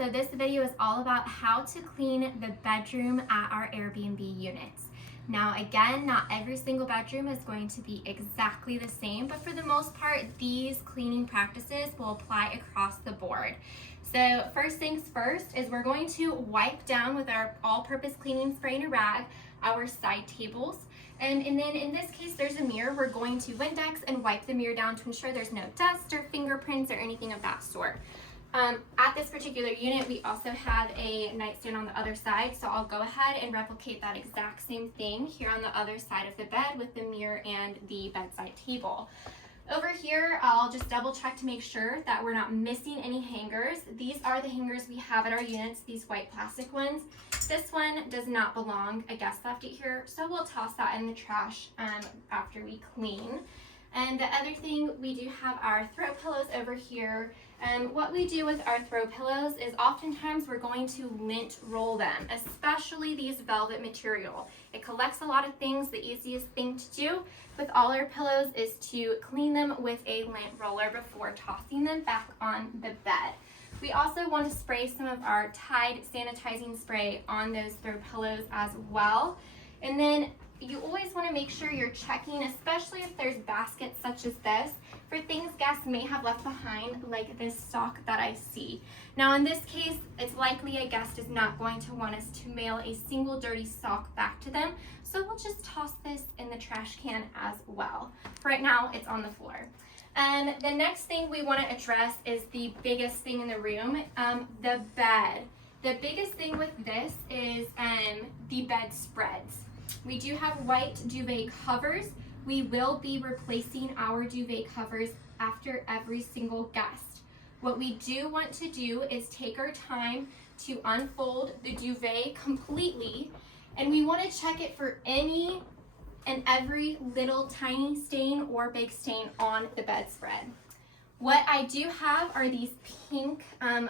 so this video is all about how to clean the bedroom at our Airbnb units. Now again, not every single bedroom is going to be exactly the same, but for the most part, these cleaning practices will apply across the board. So first things first is we're going to wipe down with our all-purpose cleaning spray and a rag our side tables. And then in this case, there's a mirror. We're going to Windex and wipe the mirror down to ensure there's no dust or fingerprints or anything of that sort. At this particular unit, we also have a nightstand on the other side, so I'll go ahead and replicate that exact same thing here on the other side of the bed with the mirror and the bedside table. Over here, I'll just double check to make sure that we're not missing any hangers. These are the hangers we have at our units, these white plastic ones. This one does not belong. A guest left it here, so we'll toss that in the trash after we clean. And the other thing, we do have our throw pillows over here. What we do with our throw pillows is oftentimes we're going to lint roll them, especially these velvet material. It collects a lot of things. The easiest thing to do with all our pillows is to clean them with a lint roller before tossing them back on the bed. We also want to spray some of our Tide sanitizing spray on those throw pillows as well. And then you always want to make sure you're checking, especially if there's baskets such as this, for things guests may have left behind, like this sock that I see. Now in this case, it's likely a guest is not going to want us to mail a single dirty sock back to them, so we'll just toss this in the trash can as well. For right now, it's on the floor. And the next thing we want to address is the biggest thing in the room, the bed. The biggest thing with this is the bed spreads. We do have white duvet covers. We will be replacing our duvet covers after every single guest. What we do want to do is take our time to unfold the duvet completely, and we want to check it for any and every little tiny stain or big stain on the bedspread. What I do have are these pink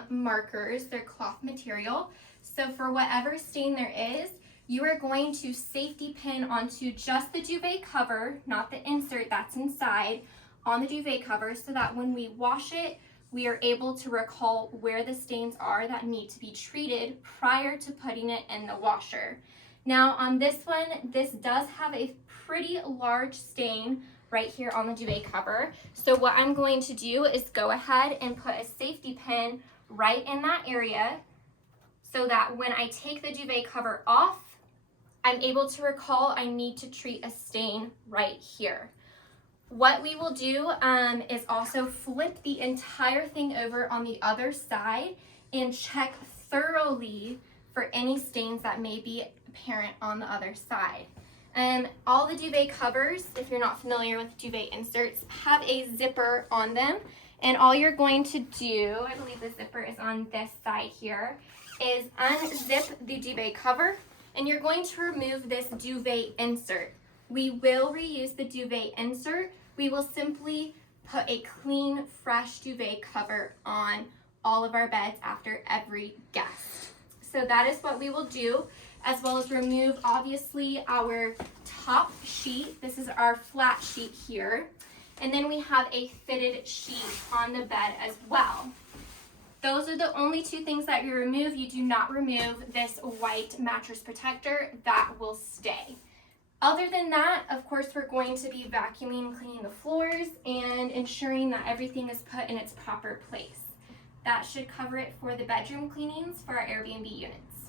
markers. They're cloth material. So for whatever stain there is, you are going to safety pin onto just the duvet cover, not the insert that's inside, on the duvet cover, so that when we wash it, we are able to recall where the stains are that need to be treated prior to putting it in the washer. Now on this one, this does have a pretty large stain right here on the duvet cover. So what I'm going to do is go ahead and put a safety pin right in that area so that when I take the duvet cover off, I'm able to recall I need to treat a stain right here. What we will do is also flip the entire thing over on the other side and check thoroughly for any stains that may be apparent on the other side. All the duvet covers, if you're not familiar with duvet inserts, have a zipper on them. And all you're going to do, I believe the zipper is on this side here, is unzip the duvet cover, and you're going to remove this duvet insert. We will reuse the duvet insert. We will simply put a clean, fresh duvet cover on all of our beds after every guest. So that is what we will do, as well as remove, obviously, our top sheet. This is our flat sheet here. And then we have a fitted sheet on the bed as well. Those are the only two things that you remove. You do not remove this white mattress protector. That will stay. Other than that, of course, we're going to be vacuuming, cleaning the floors, and ensuring that everything is put in its proper place. That should cover it for the bedroom cleanings for our Airbnb units.